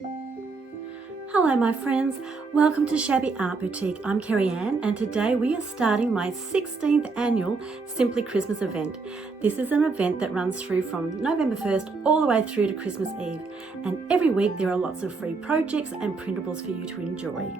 Hello my friends, welcome to Shabby Art Boutique. I'm Kerry Ann and today we are starting my 16th annual Simply Christmas event. This is an event that runs through from November 1st all the way through to Christmas Eve, and every week there are lots of free projects and printables for you to enjoy.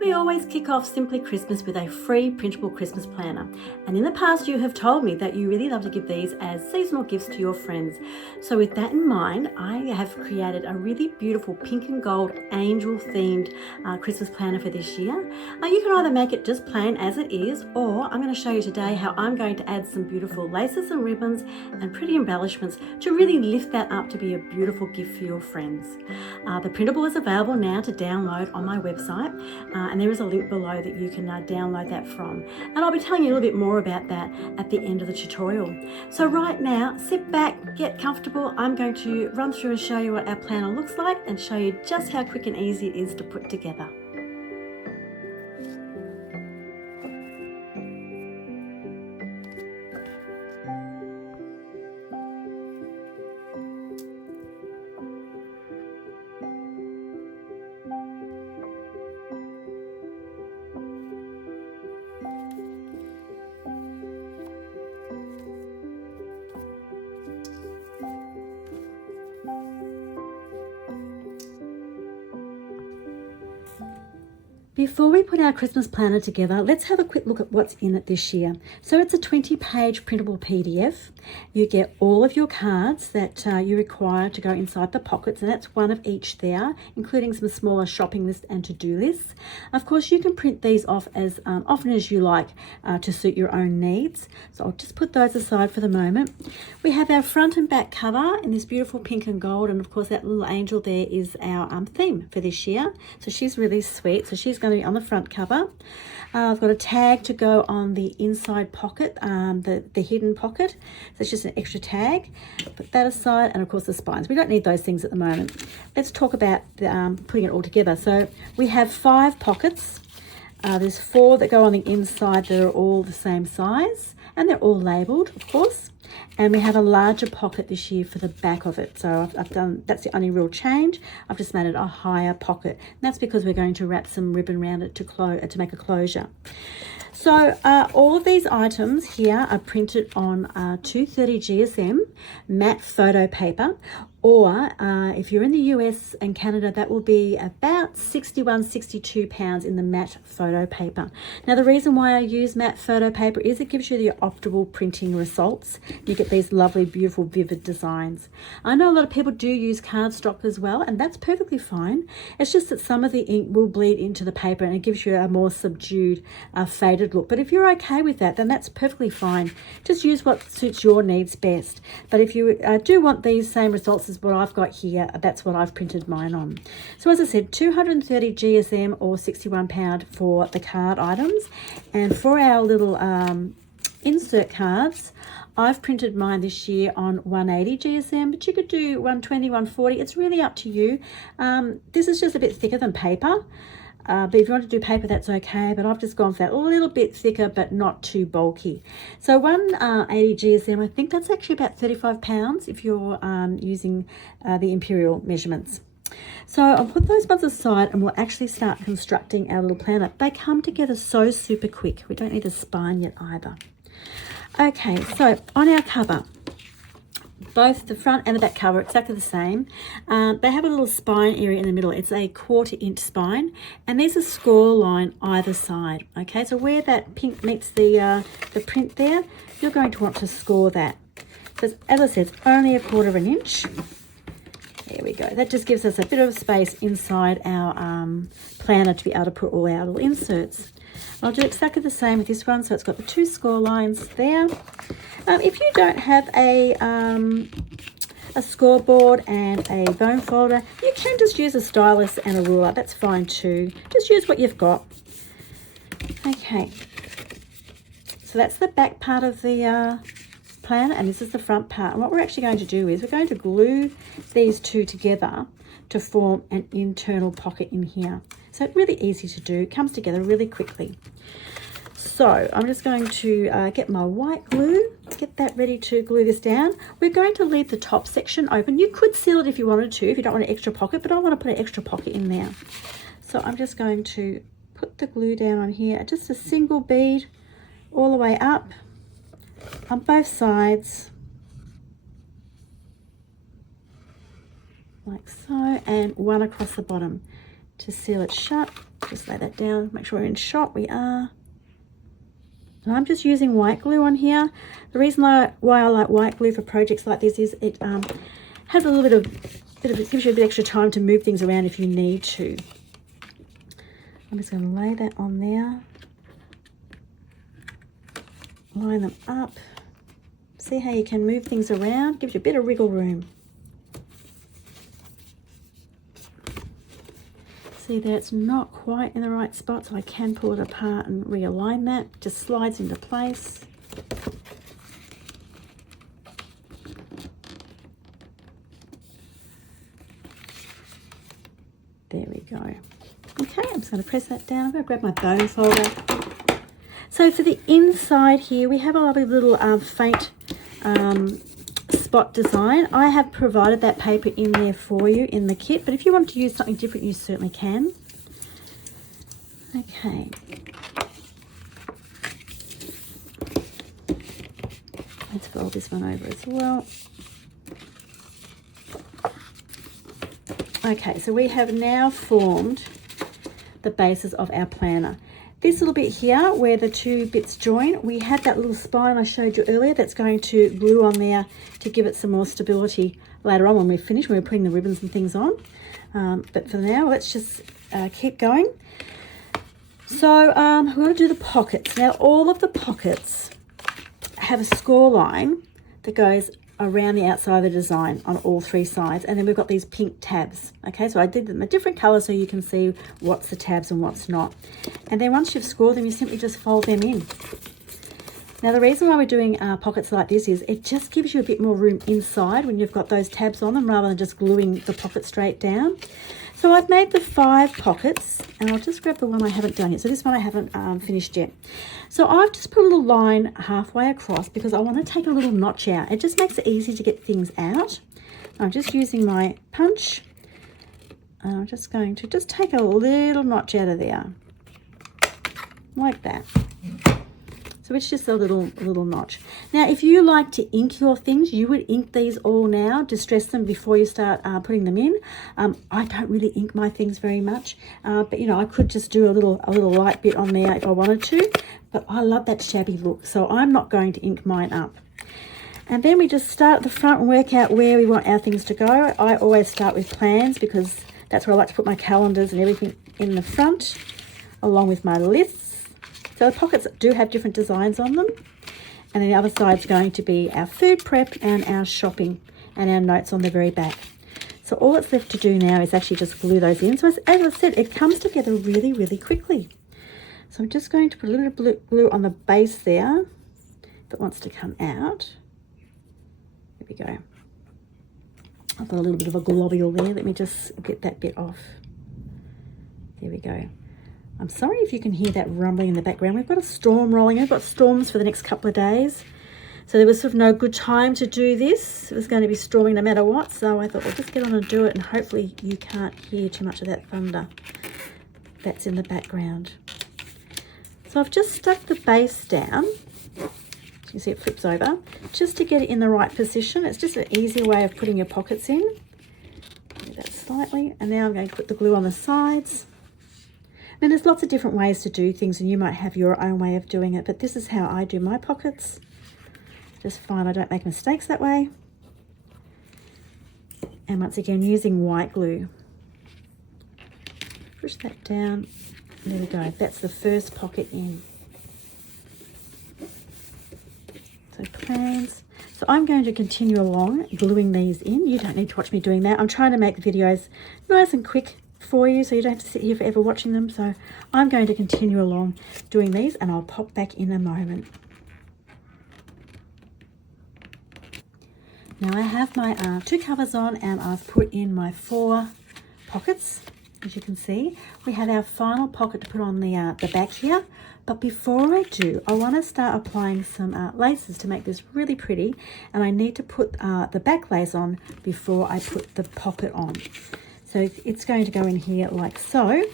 We always kick off Simply Christmas with a free printable Christmas planner, and in the past you have told me that you really love to give these as seasonal gifts to your friends. So with that in mind, I have created a really beautiful pink and gold angel themed Christmas planner for this year. You can either make it just plain as it is, or I'm going to show you today how I'm going to add some beautiful laces and ribbons and pretty embellishments to really lift that up to be a beautiful gift for your friends. The printable is available now to download on my website. And there is a link below that you can download that from. And I'll be telling you a little bit more about that at the end of the tutorial. So right now, sit back, get comfortable. I'm going to run through and show you what our planner looks like and show you just how quick and easy it is to put together. Before we put our Christmas planner together, let's have a quick look at what's in it this year. So it's a 20-page printable PDF. You get all of your cards that you require to go inside the pockets, and that's one of each there, including some smaller shopping lists and to-do lists. Of course, you can print these off as often as you like to suit your own needs. So I'll just put those aside for the moment. We have our front and back cover in this beautiful pink and gold, and of course that little angel there is our theme for this year. So she's really sweet. So she's going to be on the front cover. I've got a tag to go on the inside pocket, the hidden pocket. So it's just an extra tag. Put that aside, and of course the spines. We don't need those things at the moment. Let's talk about putting it all together. So we have 5 pockets. There's 4 that go on the inside that are all the same size, and they're all labelled, of course. And we have a larger pocket this year for the back of it. So I've done, that's the only real change. I've just made it a higher pocket. And that's because we're going to wrap some ribbon around it to make a closure. So all of these items here are printed on 230 GSM matte photo paper, or if you're in the US and Canada, that will be about 62 pounds in the matte photo paper. Now the reason why I use matte photo paper is it gives you the optimal printing results. You get these lovely, beautiful, vivid designs. I know a lot of people do use cardstock as well, and that's perfectly fine. It's just that some of the ink will bleed into the paper and it gives you a more subdued, faded look. But if you're okay with that, then that's perfectly fine. Just use what suits your needs best. But if you do want these same results as what I've got here, that's what I've printed mine on. So as I said, 230 GSM or 61 pound for the card items. And for our little insert cards, I've printed mine this year on 180 GSM, but you could do 120, 140. It's really up to you. This is just a bit thicker than paper. But if you want to do paper, that's okay. But I've just gone for that a little bit thicker, but not too bulky. So 180 GSM, I think that's actually about 35 pounds if you're using the imperial measurements. So I'll put those ones aside and we'll actually start constructing our little planner. They come together so super quick. We don't need a spine yet either. Okay, so on our cover, both the front and the back cover are exactly the same. They have a little spine area in the middle. It's a 1/4 inch spine, and there's a score line either side. Okay, so where that pink meets the print there, you're going to want to score that. So as I said, it's only a 1/4 inch. There we go. That just gives us a bit of space inside our planner to be able to put all our little inserts. I'll do exactly the same with this one. So it's got the 2 score lines there. If you don't have a scoreboard and a bone folder, you can just use a stylus and a ruler. That's fine too. Just use what you've got. Okay. So that's the back part of the planner, and this is the front part. And what we're actually going to do is we're going to glue these two together to form an internal pocket in here. So it's really easy to do. It comes together really quickly. So I'm just going to get my white glue, get that ready to glue this down. We're going to leave the top section open. You could seal it if you wanted to, if you don't want an extra pocket, but I want to put an extra pocket in there. So I'm just going to put the glue down on here, just a single bead all the way up on both sides, like so, and one across the bottom to seal it shut. Just lay that down, make sure we're in shot. We are. And I'm just using white glue on here. The reason why I like white glue for projects like this is it has a little bit of it gives you a bit extra time to move things around if you need to. I'm just going to lay that on there, line them up. See how you can move things around, gives you a bit of wriggle room. See that it's not quite in the right spot, so I can pull it apart and realign that. Just slides into place. There we go. Okay, I'm just going to press that down. I'm going to grab my bone folder. So for the inside here, we have a lovely little faint spot design. I have provided that paper in there for you in the kit, but if you want to use something different, you certainly can. Okay. Let's fold this one over as well. Okay, so we have now formed the bases of our planner. This little bit here where the two bits join, we had that little spine I showed you earlier that's going to glue on there to give it some more stability later on when we're finished, when we're putting the ribbons and things on. But for now, let's just keep going. So we're going to do the pockets. Now, all of the pockets have a score line that goes around the outside of the design on all three sides, and then we've got these pink tabs. Okay, so I did them a different color so you can see what's the tabs and what's not. And then once you've scored them, you simply just fold them in. Now the reason why we're doing pockets like this is it just gives you a bit more room inside when you've got those tabs on them, rather than just gluing the pocket straight down. So I've made the 5 pockets, and I'll just grab the one I haven't done yet. So this one I haven't finished yet. So I've just put a little line halfway across because I want to take a little notch out. It just makes it easy to get things out. I'm just using my punch. And I'm just going to just take a little notch out of there, like that. So it's just a little notch. Now, if you like to ink your things, you would ink these all now, distress them before you start putting them in. I don't really ink my things very much, but you know, I could just do a little light bit on there if I wanted to. But I love that shabby look, so I'm not going to ink mine up. And then we just start at the front and work out where we want our things to go. I always start with plans because that's where I like to put my calendars and everything in the front, along with my lists. So the pockets do have different designs on them. And then the other side's going to be our food prep and our shopping and our notes on the very back. So all that's left to do now is actually just glue those in. So as I said, it comes together really, really quickly. So I'm just going to put a little bit of glue on the base there if it wants to come out. There we go. I've got a little bit of a globule there. Let me just get that bit off. There we go. I'm sorry if you can hear that rumbling in the background. We've got a storm rolling in. We've got storms for the next couple of days. So there was sort of no good time to do this. It was going to be storming no matter what. So I thought, we'll just get on and do it. And hopefully you can't hear too much of that thunder that's in the background. So I've just stuck the base down. You see it flips over. Just to get it in the right position. It's just an easy way of putting your pockets in. Do that slightly. And now I'm going to put the glue on the sides. And there's lots of different ways to do things, and you might have your own way of doing it, but this is how I do my pockets. Just find I don't make mistakes that way. And once again, using white glue. Push that down. There we go. That's the first pocket in. So plans. So I'm going to continue along gluing these in. You don't need to watch me doing that. I'm trying to make the videos nice and quick for you, so you don't have to sit here forever watching them. So I'm going to continue along doing these, and I'll pop back in a moment. Now I have my 2 covers on, and I've put in my 4 pockets. as you can see. We have our final pocket to put on the back here. But before I do, I want to start applying some laces to make this really pretty. And I need to put the back lace on before I put the pocket on. So it's going to go in here like so.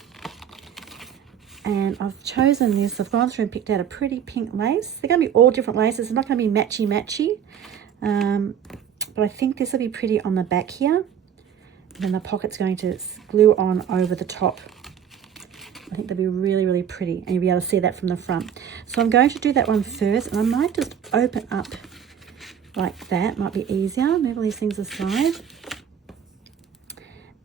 And I've chosen this. I've gone through and picked out a pretty pink lace. They're going to be all different laces. It's not going to be matchy-matchy. But I think this will be pretty on the back here. And then the pocket's going to glue on over the top. I think they'll be really, really pretty. And you'll be able to see that from the front. So I'm going to do that one first. And I might just open up like that. Might be easier. Move all these things aside.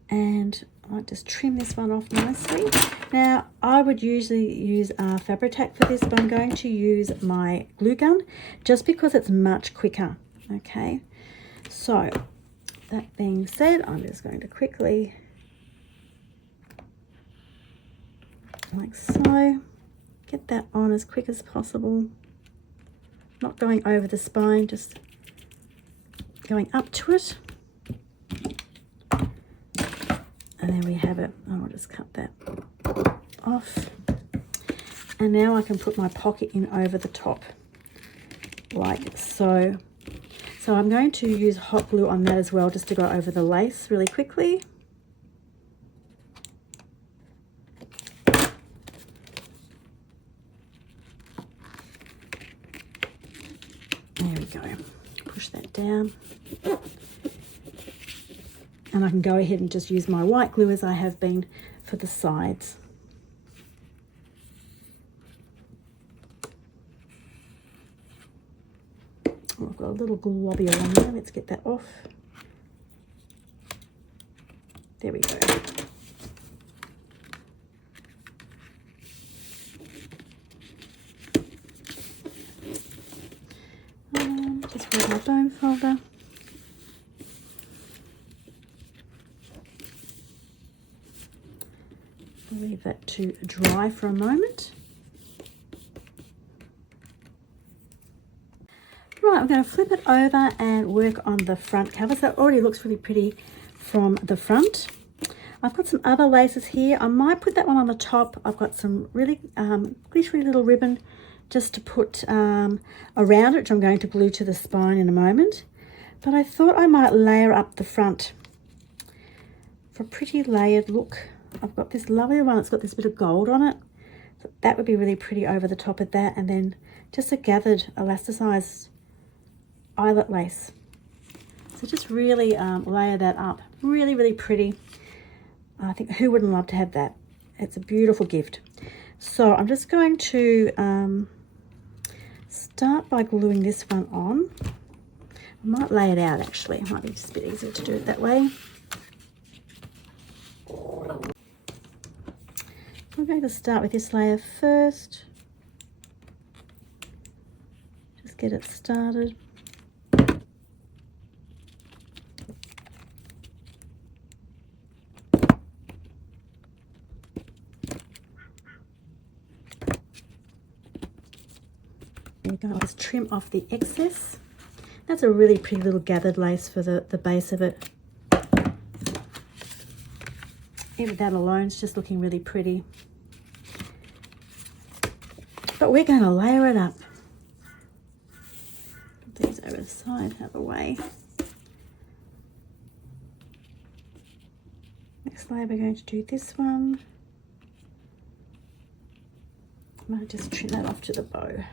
And I might just trim this one off nicely. Now, I would usually use Fabri-Tac for this, but I'm going to use my glue gun just because it's much quicker, okay? So, that being said, I'm just going to quickly, like so, get that on as quick as possible. Not going over the spine, just going up to it. And there we have it. I'll just cut that off. And now I can put my pocket in over the top, like so. So I'm going to use hot glue on that as well, just to go over the lace really quickly. There we go. Push that down. And I can go ahead and just use my white glue as I have been for the sides. Oh, I've got a little globby along there. Let's get that off. There we go. Just grab my bone folder. Leave that to dry for a moment. Right, I'm going to flip it over and work on the front cover. So it already looks really pretty from the front. I've got some other laces here. I might put that one on the top. I've got some really glittery little ribbon just to put around it, which I'm going to glue to the spine in a moment. But I thought I might layer up the front for a pretty layered look. I've got this lovely one that's got this bit of gold on it. So that would be really pretty over the top of that. And then just a gathered elasticized eyelet lace. So just really layer that up. Really, really pretty. I think who wouldn't love to have that? It's a beautiful gift. So I'm just going to start by gluing this one on. I might lay it out actually. It might be just a bit easier to do it that way. I'm going to start with this layer first. Just get it started. There you go. I'll just trim off the excess. That's a really pretty little gathered lace for the base of it. Even that alone is just looking really pretty. But we're going to layer it up. Put these over the side, out of the way. Next layer we're going to do this one. I might just trim that off to the bow.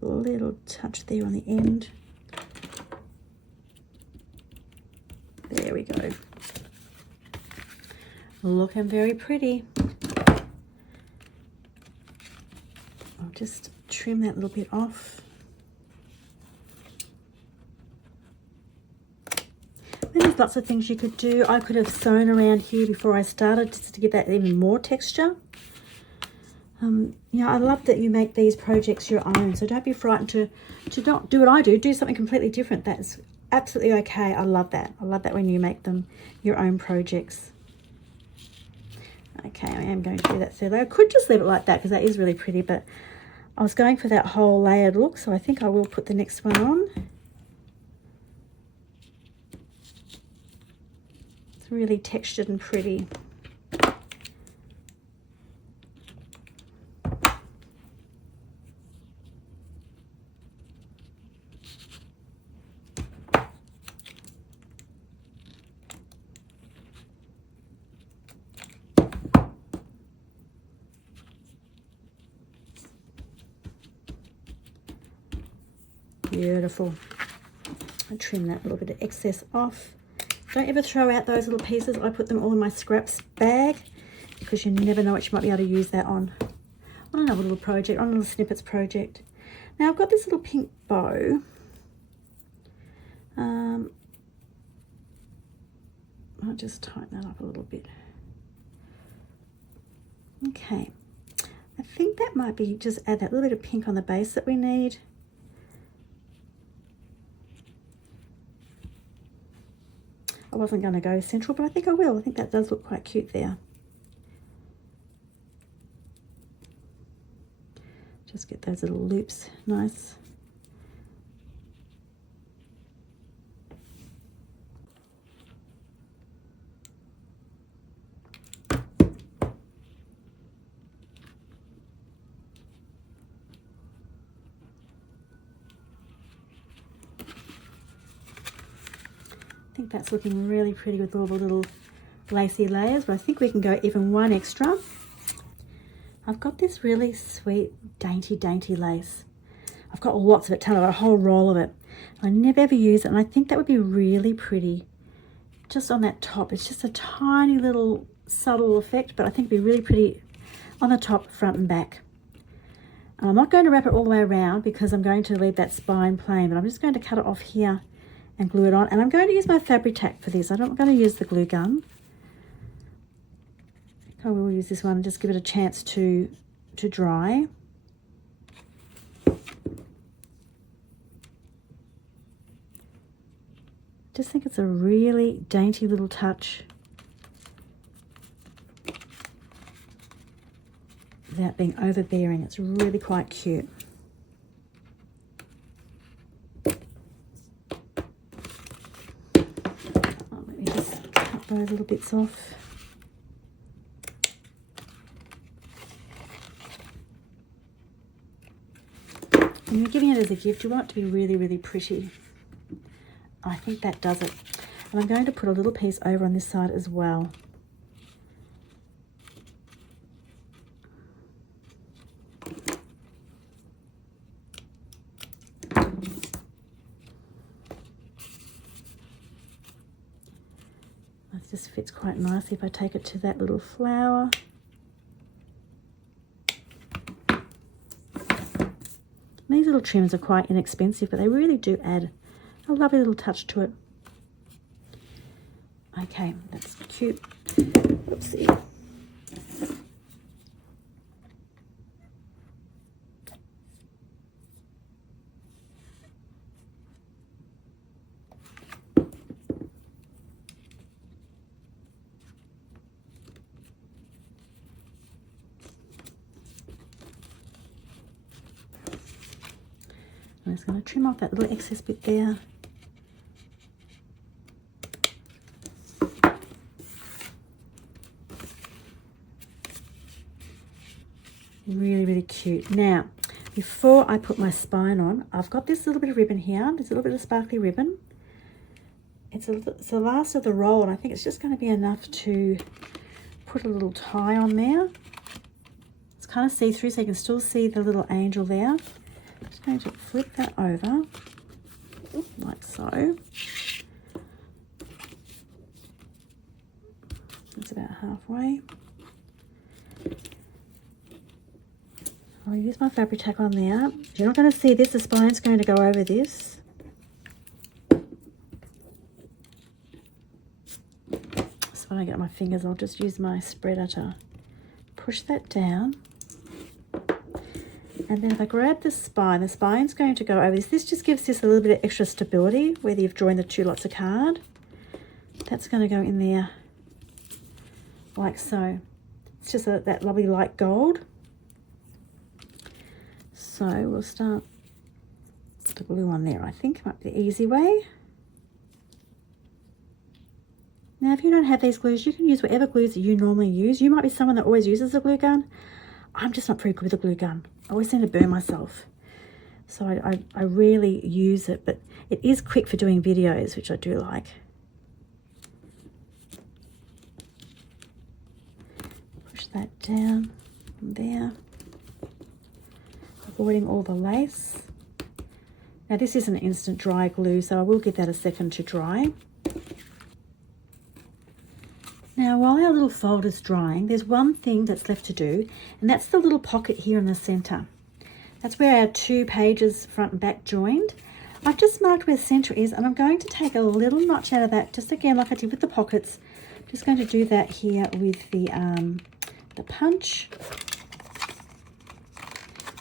A little touch there on the end. There we go. Looking very pretty. I'll just trim that little bit off. There's lots of things you could do. I could have sewn around here before I started just to give that even more texture. You know, I love that you make these projects your own, so don't be frightened to not do what I do something completely different. That's absolutely okay. I love that. I love that when you make them your own projects. Okay, I am going to do that third layer. I could just leave it like that because that is really pretty, but I was going for that whole layered look, so I think I will put the next one on. It's really textured and pretty. Beautiful. I trim that little bit of excess off. Don't ever throw out those little pieces. I put them all in my scraps bag because you never know what you might be able to use that on another little project, on a little snippets project. Now I've got this little pink bow. I'll just tighten that up a little bit. Okay, I think that might be, just add that little bit of pink on the base that we need. I wasn't going to go central, but I think I will. I think that does look quite cute there. Just get those little loops nice. I think that's looking really pretty with all the little lacy layers, but I think we can go even one extra. I've got this really sweet, dainty lace. I've got lots of it, I've got a whole roll of it. I never ever use it, and I think that would be really pretty just on that top. It's just a tiny little subtle effect, but I think it'd be really pretty on the top, front and back. I'm not going to wrap it all the way around because I'm going to leave that spine plain, but I'm just going to cut it off here and glue it on. And I'm going to use my fabric tack for this. I'm not going to use the glue gun. I will use this one and just give it a chance to dry. Just think it's a really dainty little touch without being overbearing. It's really quite cute. Let me just cut those little bits off. When you're giving it as a gift, you want it to be really, really pretty. I think that does it. And I'm going to put a little piece over on this side as well. That just fits quite nicely if I take it to that little flower. These little trims are quite inexpensive, but they really do add a lovely little touch to it. Okay, that's cute. Oopsie. I'm just going to trim off that little excess bit there. Really, really cute. Now, before I put my spine on, I've got this little bit of ribbon here. There's a little bit of sparkly ribbon. It's the last of the roll, and I think it's just going to be enough to put a little tie on there. It's kind of see-through, so you can still see the little angel there. I'm just going to flip that over, like so. It's about halfway. I'll use my fabric tack on there. You're not going to see this, the spine's going to go over this. So when I get my fingers, I'll just use my spreader to push that down. And then if I grab the spine's going to go over this. This just gives this a little bit of extra stability, whether you've joined the two lots of card. That's going to go in there like so. It's just that lovely light gold. So we'll start the glue on there. I think might be the easy way. Now, if you don't have these glues, you can use whatever glues that you normally use. You might be someone that always uses a glue gun. I'm just not very good with a glue gun. I always seem to burn myself. So I rarely use it, but it is quick for doing videos, which I do like. Push that down from there. Avoiding all the lace. Now this is an instant dry glue, so I will give that a second to dry. Now, while our little folder's drying, there's one thing that's left to do, and that's the little pocket here in the center. That's where our 2 pages front and back joined. I've just marked where the center is, and I'm going to take a little notch out of that, just again like I did with the pockets. I'm just going to do that here with the punch.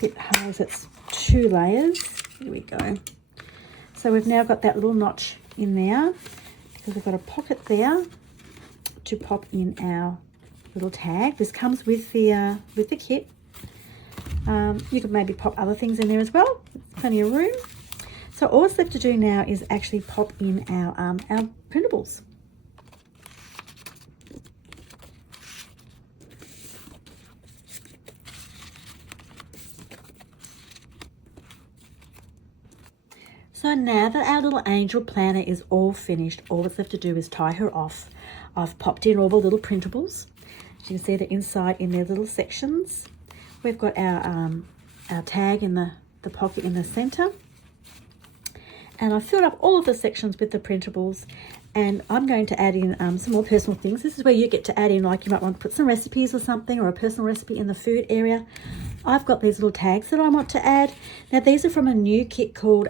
It has its 2 layers. Here we go. So we've now got that little notch in there because we've got a pocket there to pop in our little tag. This comes with the kit. You could maybe pop other things in there as well. Plenty of room. So all that's left to do now is actually pop in our printables. So now that our little angel planner is all finished, all that's left to do is tie her off. I've popped in all the little printables. As you can see, the inside in their little sections. We've got our tag in the pocket in the center. And I've filled up all of the sections with the printables. And I'm going to add in some more personal things. This is where you get to add in, like you might want to put some recipes or something, or a personal recipe in the food area. I've got these little tags that I want to add. Now these are from a new kit called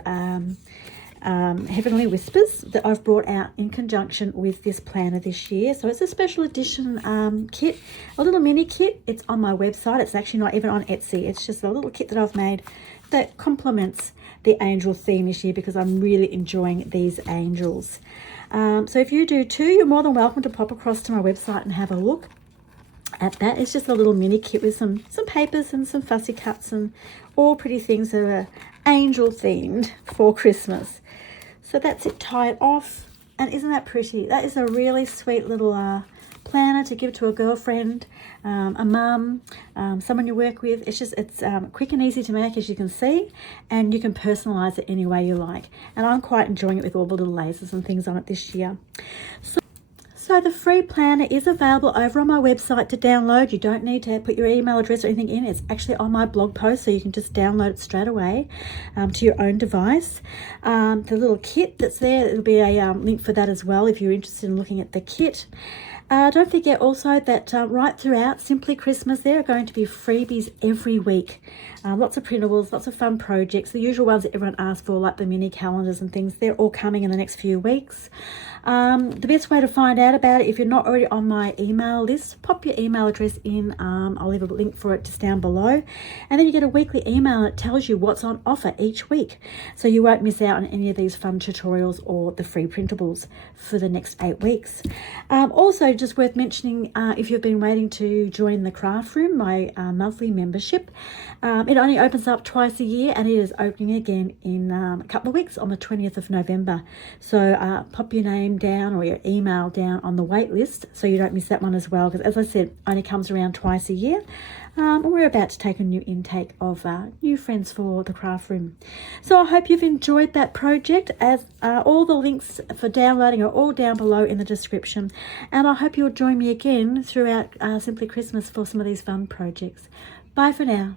Heavenly Whispers that I've brought out in conjunction with this planner this year. So it's a special edition kit, a little mini kit. It's on my website. It's actually not even on Etsy. It's just a little kit that I've made that complements the angel theme this year because I'm really enjoying these angels. So if you do too, you're more than welcome to pop across to my website and have a look at that. It's just a little mini kit with some papers and some fussy cuts and all pretty things that are angel themed for Christmas. So that's it tied off, and isn't that pretty? That is a really sweet little planner to give to a girlfriend, a mum, someone you work with. It's quick and easy to make, as you can see, and you can personalize it any way you like. And I'm quite enjoying it with all the little lasers and things on it this year. So the free planner is available over on my website to download. You don't need to put your email address or anything in. It's actually on my blog post, so you can just download it straight away to your own device. The little kit that's there, there'll be a link for that as well if you're interested in looking at the kit. Don't forget also that right throughout Simply Christmas, there are going to be freebies every week. Lots of printables, lots of fun projects, the usual ones that everyone asks for, like the mini calendars and things. They're all coming in the next few weeks. The best way to find out about it, if you're not already on my email list, pop your email address in. I'll leave a link for it just down below. And then you get a weekly email that tells you what's on offer each week. So you won't miss out on any of these fun tutorials or the free printables for the next 8 weeks. Also, just worth mentioning, if you've been waiting to join the craft room, my monthly membership, it only opens up twice a year, and it is opening again in a couple of weeks on the 20th of November. So pop your name down or your email down on the wait list so you don't miss that one as well, because as I said, only comes around twice a year. We're about to take a new intake of new friends for the craft room. So I hope you've enjoyed that project, as all the links for downloading are all down below in the description, and I hope you'll join me again throughout Simply Christmas for some of these fun projects. Bye for now.